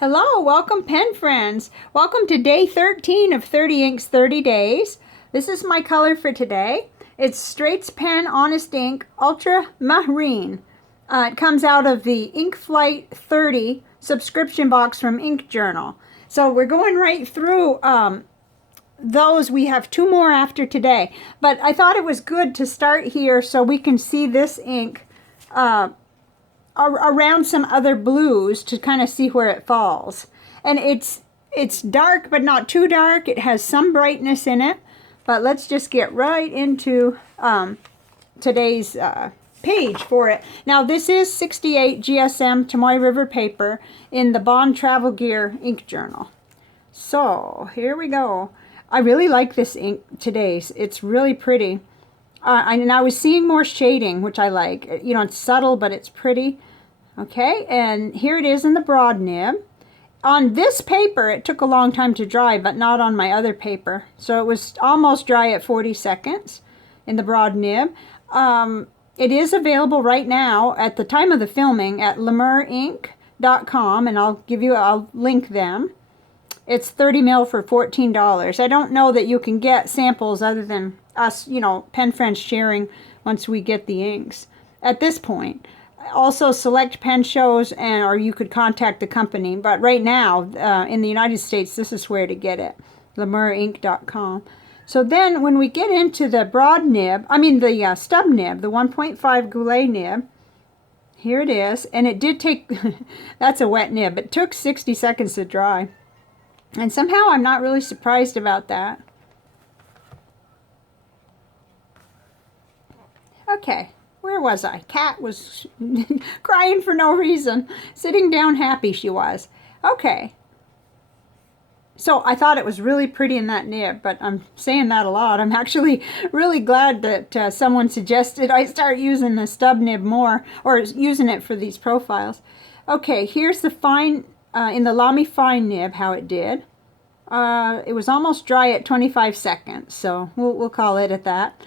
Hello, welcome pen friends. Welcome to day 13 of 30 Inks 30 Days. This is my color for today. It's Straits Pen Honest Ink Ultramehrine. It comes out of the Ink Flight 30 subscription box from Ink Journal. So we're going right through those. We have two more after today. But I thought it was good to start here so we can see this ink around some other blues to kind of see where it falls. And it's dark but not too dark. It has some brightness in it. But let's just get right into today's page for it. Now this is 68 GSM Tomoe River paper in the Bond Travel Gear Ink Journal. So here we go. I really like this ink today's. It's really pretty. And I was seeing more shading, which I like. You know, it's subtle, but it's pretty. Okay, and here it is in the broad nib. On this paper, it took a long time to dry, but not on my other paper. So it was almost dry at 40 seconds in the broad nib. It is available right now at the time of the filming at lemurink.com, and I'll link them. It's 30 mil for $14. I don't know that you can get samples other than us, you know, pen friends sharing once we get the inks at this point. Also select pen shows, or you could contact the company. But right now, in the United States, this is where to get it, lemurink.com. So then when we get into the broad nib, the stub nib, the 1.5 Goulet nib, here it is. And it did take, that's a wet nib. It took 60 seconds to dry. And somehow I'm not really surprised about that. Okay, where was I? Cat was crying for no reason. Sitting down happy she was. Okay. So I thought it was really pretty in that nib, but I'm saying that a lot. I'm actually really glad that someone suggested I start using the stub nib more, or using it for these profiles. Okay, here's the fine, in the Lamy Fine nib, how it did. It was almost dry at 25 seconds, so we'll call it at that.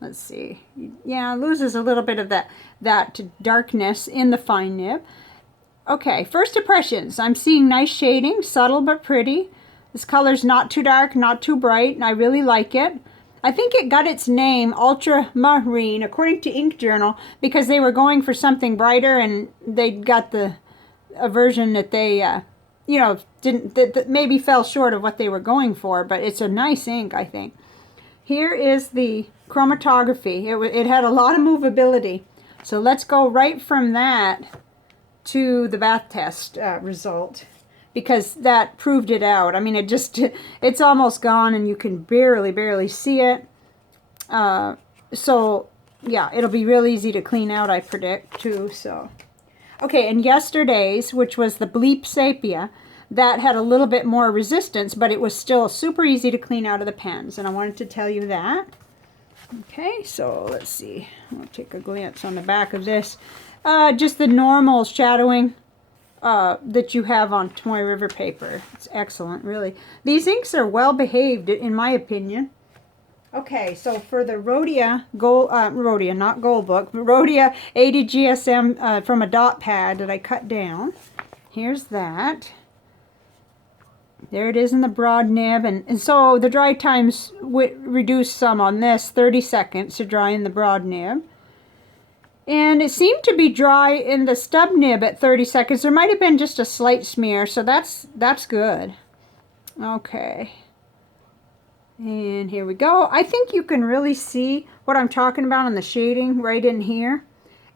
Let's see. Yeah, it loses a little bit of that darkness in the fine nib. Okay, first impressions. I'm seeing nice shading, subtle but pretty. This color's not too dark, not too bright, and I really like it. I think it got its name, Ultramehrine, according to Ink Journal, because they were going for something brighter, and they got a version that they, you know, that maybe fell short of what they were going for, but it's a nice ink, I think. Here is the chromatography. It had a lot of movability. So let's go right from that to the bath test result, because that proved it out. I mean, it's almost gone and you can barely see it. So yeah, it'll be real easy to clean out, I predict, too. So okay, and yesterday's, which was the Bleep Sepia, that had a little bit more resistance, but it was still super easy to clean out of the pens, and I wanted to tell you that. Okay, so let's see. I'll take a glance on the back of this. Just the normal shadowing that you have on Tomoe River paper. It's excellent, really. These inks are well behaved, in my opinion. Okay, so for the Rhodia not Gold Book, but Rhodia 80 GSM from a dot pad that I cut down. Here's that. There it is in the broad nib, and so the dry times reduced some on this, 30 seconds to dry in the broad nib. And it seemed to be dry in the stub nib at 30 seconds. There might have been just a slight smear, so that's good. Okay. And here we go. I think you can really see what I'm talking about on the shading right in here.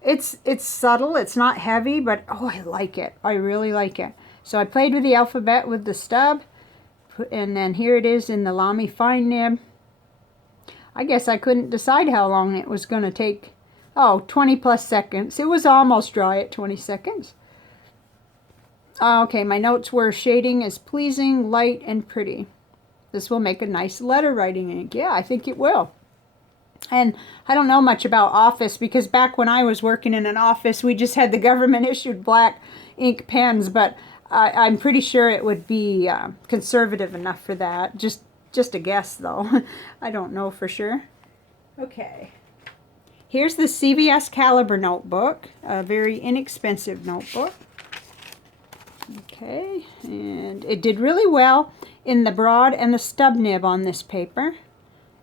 It's subtle, it's not heavy, but oh, I like it. I really like it. So I played with the alphabet with the stub, and then here it is in the Lamy Fine nib. I guess I couldn't decide how long it was going to take. Oh, 20 plus seconds. It was almost dry at 20 seconds. Okay, my notes were shading is pleasing, light, and pretty. This will make a nice letter writing ink. Yeah, I think it will. And I don't know much about office, because back when I was working in an office, we just had the government issued black ink pens, but I'm pretty sure it would be conservative enough for that. Just a guess, though. I don't know for sure. Okay. Here's the CVS Caliber notebook, a very inexpensive notebook. Okay, and it did really well in the broad and the stub nib on this paper.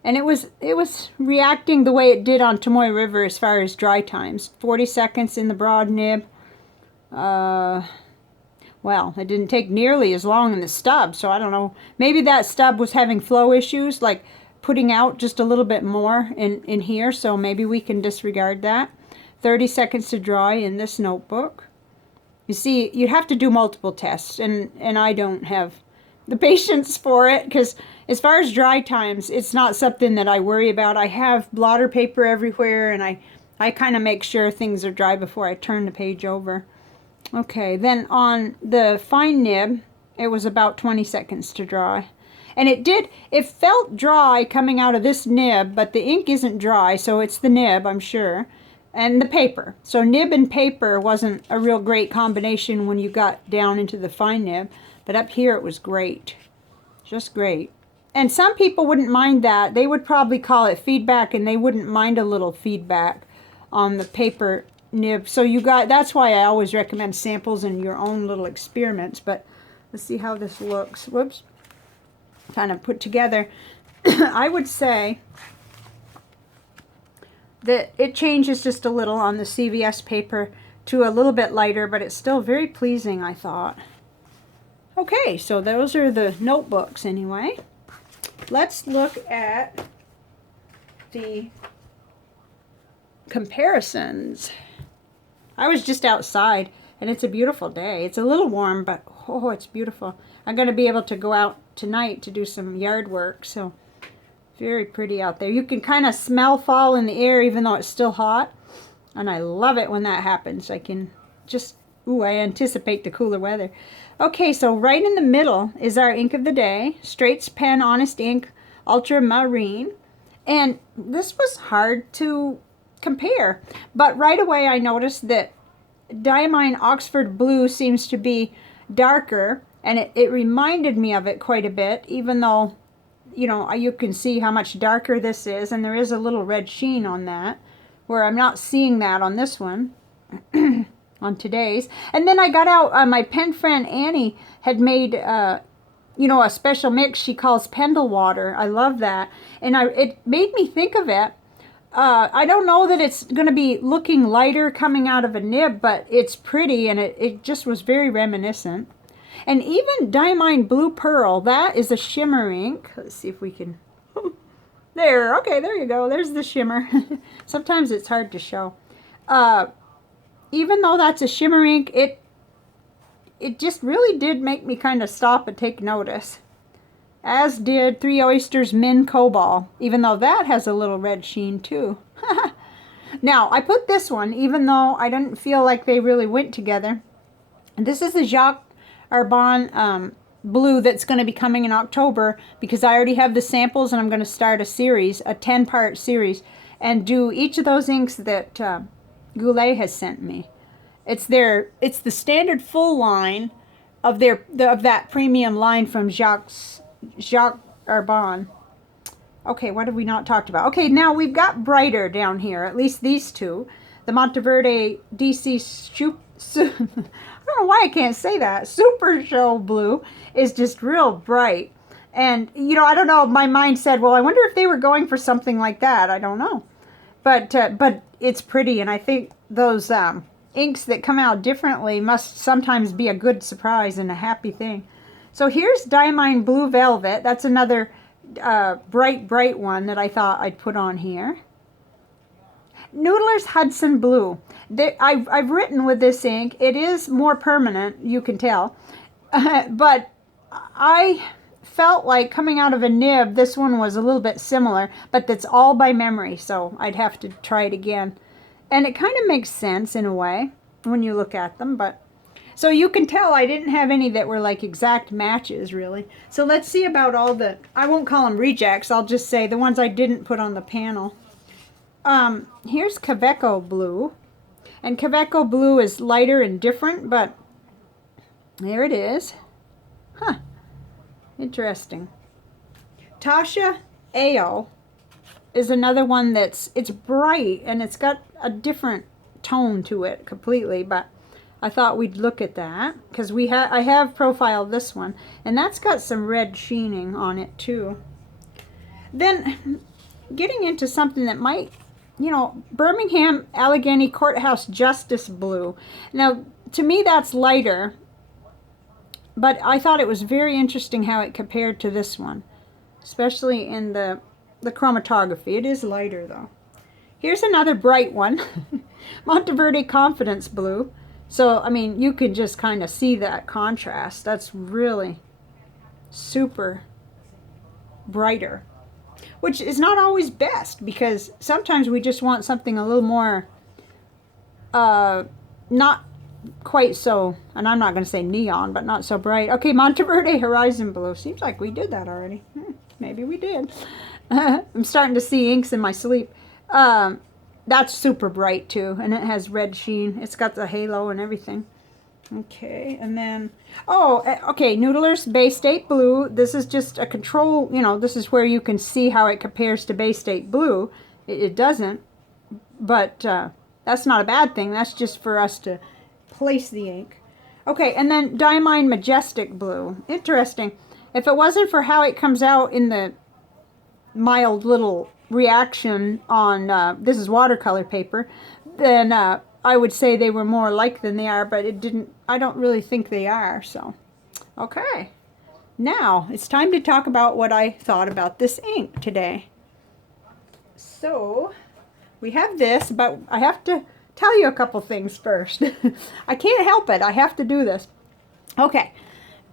And it was reacting the way it did on Tomoe River as far as dry times. 40 seconds in the broad nib. Well, it didn't take nearly as long in the stub, so I don't know. Maybe that stub was having flow issues, like putting out just a little bit more in here, so maybe we can disregard that. 30 seconds to dry in this notebook. You see, you'd have to do multiple tests, and I don't have the patience for it, because as far as dry times, it's not something that I worry about. I have blotter paper everywhere, and I kind of make sure things are dry before I turn the page over. Okay, then on the fine nib, it was about 20 seconds to dry. And it felt dry coming out of this nib, but the ink isn't dry, so it's the nib, I'm sure, and the paper. So nib and paper wasn't a real great combination when you got down into the fine nib, but up here it was great. Just great. And some people wouldn't mind that. They would probably call it feedback, and they wouldn't mind a little feedback on the paper nib. So that's why I always recommend samples and your own little experiments. But let's see how this looks. Whoops. Kind of put together. I would say that it changes just a little on the CVS paper to a little bit lighter, but it's still very pleasing, I thought. Okay, so those are the notebooks anyway. Let's look at the comparisons. I was just outside, and it's a beautiful day. It's a little warm, but oh, it's beautiful. I'm going to be able to go out tonight to do some yard work, so very pretty out there. You can kind of smell fall in the air even though it's still hot, and I love it when that happens. I can just, I anticipate the cooler weather. Okay, so right in the middle is our ink of the day, Straits Pen Honest Ink Ultramehrine, and this was hard to compare, but right away I noticed that Diamine Oxford Blue seems to be darker, and it reminded me of it quite a bit, even though, you know, you can see how much darker this is, and there is a little red sheen on that, where I'm not seeing that on this one. On today's. And then I got out, my pen friend Annie had made, you know, a special mix she calls Pendle Water. I love that. And it made me think of it. I don't know that it's going to be looking lighter coming out of a nib, but it's pretty, and it just was very reminiscent. And even Diamine Blue Pearl, that is a shimmer ink. Let's see if we can... There, okay, there you go. There's the shimmer. Sometimes it's hard to show. Even though that's a shimmer ink, it just really did make me kind of stop and take notice. As did Three Oysters Min Cobalt, even though that has a little red sheen too. Now, I put this one, even though I didn't feel like they really went together. And this is the Jacques Arbon blue that's going to be coming in October, because I already have the samples, and I'm going to start a series, a 10-part series, and do each of those inks that Goulet has sent me. It's the standard full line of that premium line from Jacques Arbon. Okay, what have we not talked about? Okay, now we've got brighter down here, at least these two. The Monteverde DC I don't know why I can't say that. Super Show Blue is just real bright. And, you know, I don't know, my mind said, well, I wonder if they were going for something like that. I don't know. But it's pretty, and I think those inks that come out differently must sometimes be a good surprise and a happy thing. So here's Diamine Blue Velvet. That's another bright one that I thought I'd put on here. Noodler's Hudson Blue. I've written with this ink. It is more permanent, you can tell. But I felt like coming out of a nib, this one was a little bit similar, but that's all by memory, so I'd have to try it again. And it kind of makes sense in a way when you look at them, but so you can tell I didn't have any that were like exact matches, really. So let's see about all the, I won't call them rejects, I'll just say the ones I didn't put on the panel. Here's Kaveco Blue, and Kaveco Blue is lighter and different, but there it is. Huh. Interesting. Tasha Ao is another one it's bright, and it's got a different tone to it completely, but I thought we'd look at that because I have profiled this one, and that's got some red sheening on it too. Then getting into something that might, you know, Birmingham Allegheny Courthouse Justice Blue. Now, to me, that's lighter, but I thought it was very interesting how it compared to this one, especially in the chromatography. It is lighter, though. Here's another bright one, Monteverde Confidence Blue. So, I mean, you could just kind of see that contrast. That's really super brighter, which is not always best because sometimes we just want something a little more, not quite so, and I'm not going to say neon, but not so bright. Okay, Monteverde Horizon Blue. Seems like we did that already. Maybe we did. I'm starting to see inks in my sleep. That's super bright too, and it has red sheen. It's got the halo and everything. Okay, and then, okay, Noodler's Bay State Blue. This is just a control, you know, this is where you can see how it compares to Bay State Blue. It doesn't, but that's not a bad thing. That's just for us to place the ink. Okay, and then Diamine Majestic Blue. Interesting. If it wasn't for how it comes out in the mild little reaction on, this is watercolor paper, then I would say they were more alike than they are, but I don't really think they are, so. Okay. Now, it's time to talk about what I thought about this ink today. So, we have this, but I have to tell you a couple things first. I can't help it. I have to do this. Okay.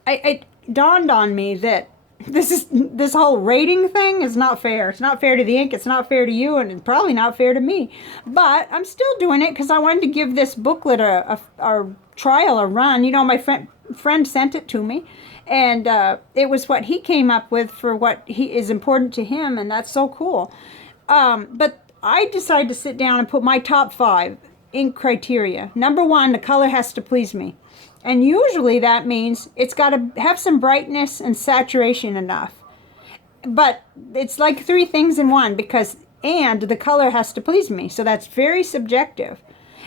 It dawned on me that this whole rating thing is not fair. It's not fair to the ink. It's not fair to you, and it's probably not fair to me. But I'm still doing it because I wanted to give this booklet a trial, a run. You know, my friend sent it to me, and it was what he came up with for what is important to him, and that's so cool. But I decided to sit down and put my top 5 ink criteria. Number 1, the color has to please me. And usually that means it's got to have some brightness and saturation enough. But it's like 3 things in one and the color has to please me. So that's very subjective.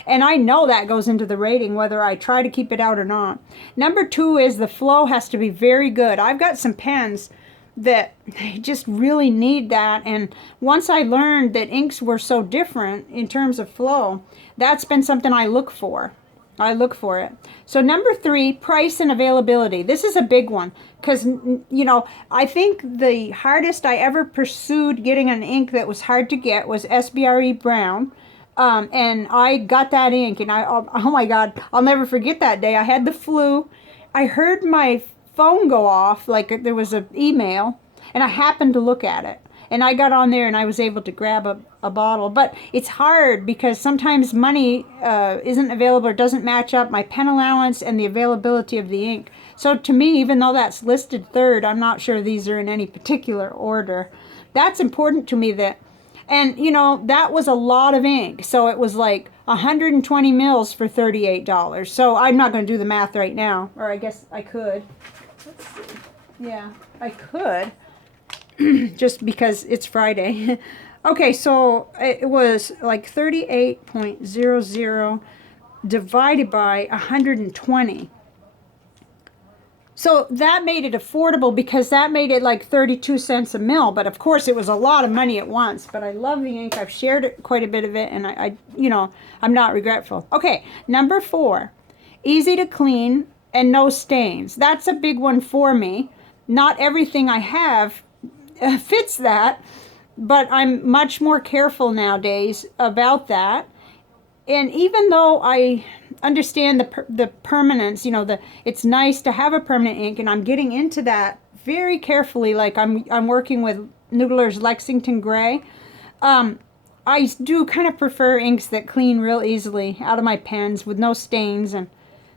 And I know that goes into the rating whether I try to keep it out or not. Number 2 is the flow has to be very good. I've got some pens that just really need that. And once I learned that inks were so different in terms of flow, that's been something I look for. I look for it. So number 3, price and availability. This is a big one because, you know, I think the hardest I ever pursued getting an ink that was hard to get was SBRE Brown. And I got that ink and oh my God, I'll never forget that day. I had the flu. I heard my phone go off, like there was an email, and I happened to look at it. And I got on there and I was able to grab a bottle. But it's hard because sometimes money isn't available or doesn't match up my pen allowance and the availability of the ink. So to me, even though that's listed 3rd, I'm not sure these are in any particular order. That's important to me and you know, that was a lot of ink. So it was like 120 mils for $38. So I'm not going to do the math right now. Or I guess I could. Let's see. Yeah, I could. Just because it's Friday. Okay, so it was like 38.00 divided by 120. So that made it affordable because that made it like 32 cents a mil. But of course it was a lot of money at once. But I love the ink. I've shared quite a bit of it, and I you know, I'm not regretful. Okay, number 4, easy to clean and no stains. That's a big one for me. Not everything I have fits that, but I'm much more careful nowadays about that. And even though I understand the permanence, you know, it's nice to have a permanent ink, and I'm getting into that very carefully. Like I'm working with Noodler's Lexington Gray. I do kind of prefer inks that clean real easily out of my pens with no stains, and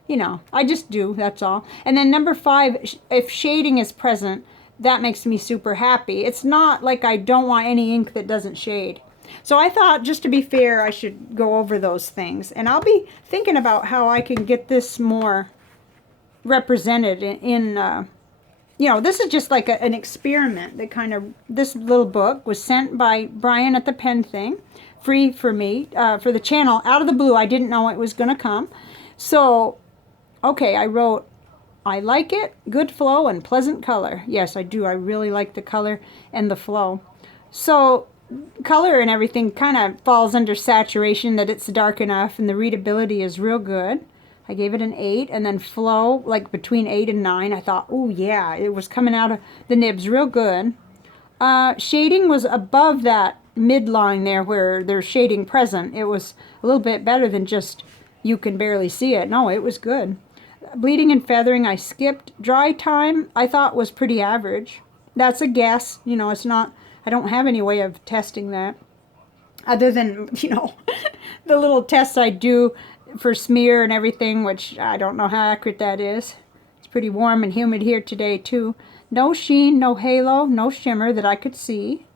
you know, I just do, that's all. And then number 5, if shading is present, that makes me super happy. It's not like I don't want any ink that doesn't shade. So I thought, just to be fair, I should go over those things. And I'll be thinking about how I can get this more represented in you know, this is just like an experiment. That kind of, this little book was sent by Brian at the Pen Thing, free for me, for the channel, out of the blue. I didn't know it was going to come. So, okay, I wrote, I like it, good flow and pleasant color. Yes, I do. I really like the color and the flow. So, color and everything kind of falls under saturation, that it's dark enough, and the readability is real good. I gave it an 8, and then flow, like between 8 and 9, I thought, oh yeah, it was coming out of the nibs real good. Shading was above that midline there where there's shading present. It was a little bit better than just you can barely see it. No, it was good. Bleeding and feathering, I skipped. Dry time, I thought was pretty average. That's a guess. You know, it's not, I don't have any way of testing that. Other than, you know, the little tests I do for smear and everything, which I don't know how accurate that is. It's pretty warm and humid here today, too. No sheen, no halo, no shimmer that I could see.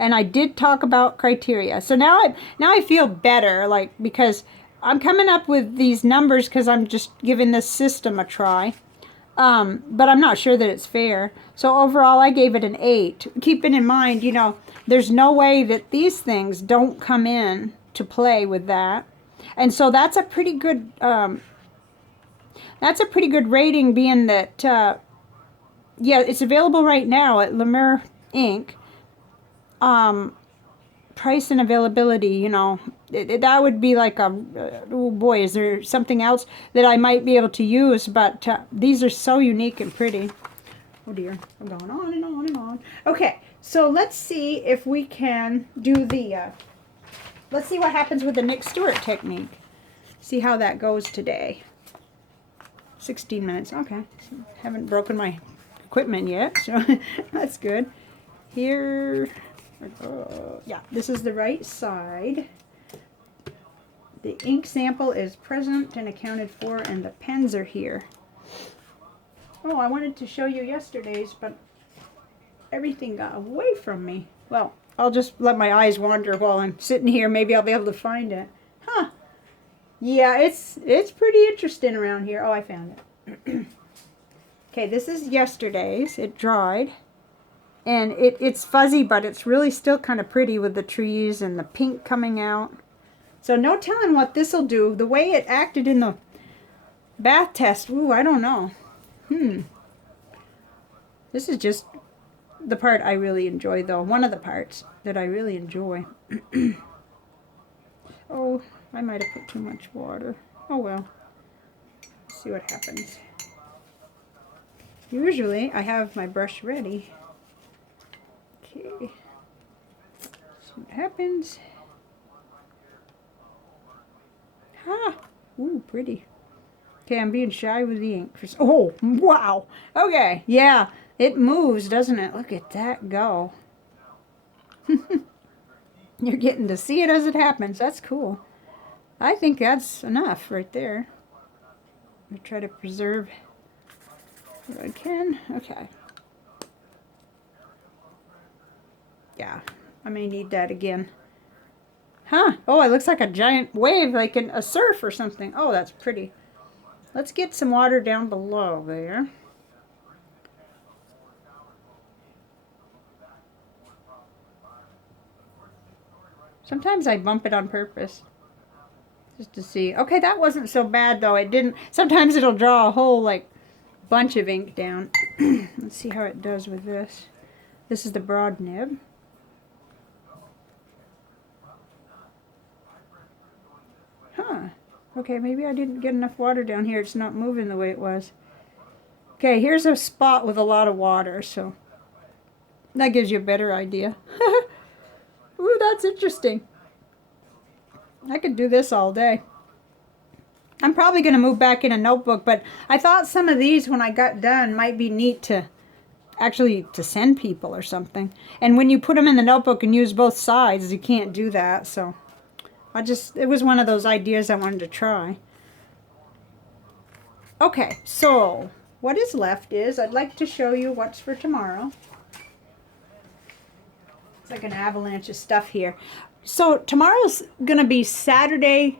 And I did talk about criteria. So now I feel better, like, because I'm coming up with these numbers because I'm just giving this system a try. But I'm not sure that it's fair. So overall, I gave it an 8. Keeping in mind, you know, there's no way that these things don't come in to play with that. And so that's a pretty good, rating, being that, yeah, it's available right now at Ultramehrine Inc. Price and availability, you know, that would be like a, oh boy, is there something else that I might be able to use? But these are so unique and pretty. Oh dear, I'm going on and on and on. Okay, so let's see if we can do the, let's see what happens with the Nick Stewart technique. See how that goes today. 16 minutes, okay. Haven't broken my equipment yet, so that's good. Here, yeah, this is the right side. The ink sample is present and accounted for, and the pens are here. Oh, I wanted to show you yesterday's, but everything got away from me. Well, I'll just let my eyes wander while I'm sitting here. Maybe I'll be able to find it. Huh. Yeah, it's pretty interesting around here. Oh, I found it. Okay, this is yesterday's. It dried. And it's fuzzy, but it's really still kind of pretty with the trees and the pink coming out. So no telling what this will do. The way it acted in the bath test, ooh, I don't know. This is just the part I really enjoy, though. One of the parts that I really enjoy. Oh, I might have put too much water. Oh well. Let's see what happens. Usually, I have my brush ready. Okay. See what happens. Ha! Ooh, pretty. Okay, I'm being shy with the ink. Oh, wow! Okay, yeah. It moves, doesn't it? Look at that go. You're getting to see it as it happens. That's cool. I think that's enough right there. I'm going to try to preserve what I can. Okay. Yeah, I may need that again. Huh. Oh, it looks like a giant wave, like in a surf or something. Oh, that's pretty. Let's get some water down below there. Sometimes I bump it on purpose. Just to see. Okay, that wasn't so bad, though. It didn't. Sometimes it'll draw a whole, like, bunch of ink down. Let's see how it does with this. This is the broad nib. Huh. Okay, maybe I didn't get enough water down here. It's not moving the way it was. Okay, here's a spot with a lot of water, so that gives you a better idea. Ooh, that's interesting. I could do this all day. I'm probably going to move back in a notebook, but I thought some of these, when I got done, might be neat to actually to send people or something. And when you put them in the notebook and use both sides, you can't do that, so it was one of those ideas I wanted to try. Okay, so what is left is I'd like to show you what's for tomorrow. It's like an avalanche of stuff here. So tomorrow's going to be Saturday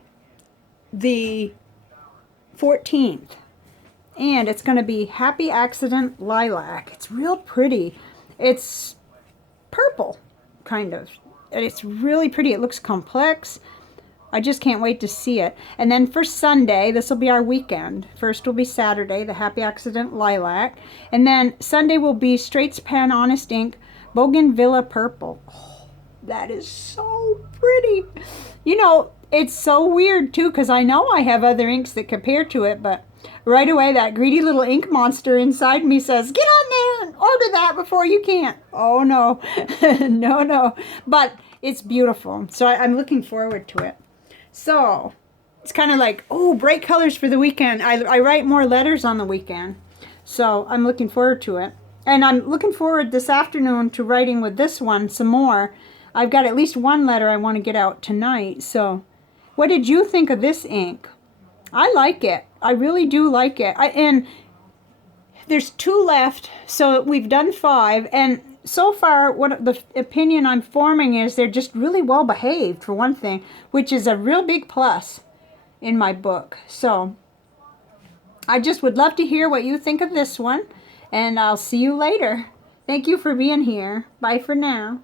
the 14th. And it's going to be Happy Accident Lilac. It's real pretty. It's purple, kind of. And it's really pretty. It looks complex. I just can't wait to see it. And then for Sunday, this will be our weekend. First will be Saturday, the Happy Accident Lilac. And then Sunday will be Straits Pen Honest Ink Bougainvillea Purple. Oh, that is so pretty. You know, it's so weird too, because I know I have other inks that compare to it, but right away that greedy little ink monster inside me says, get on there and order that before you can't. Oh no, no, no. But it's beautiful, so I'm looking forward to it. So it's kind of like, oh, bright colors for the weekend. I write more letters on the weekend, so I'm looking forward to it. And I'm looking forward this afternoon to writing with this one some more. I've got at least one letter I want to get out tonight. So what did you think of this ink? I like it. I really do like it. And there's 2 left, so we've done 5. And so far, what the opinion I'm forming is they're just really well behaved, for one thing, which is a real big plus in my book. So I just would love to hear what you think of this one, and I'll see you later. Thank you for being here. Bye for now.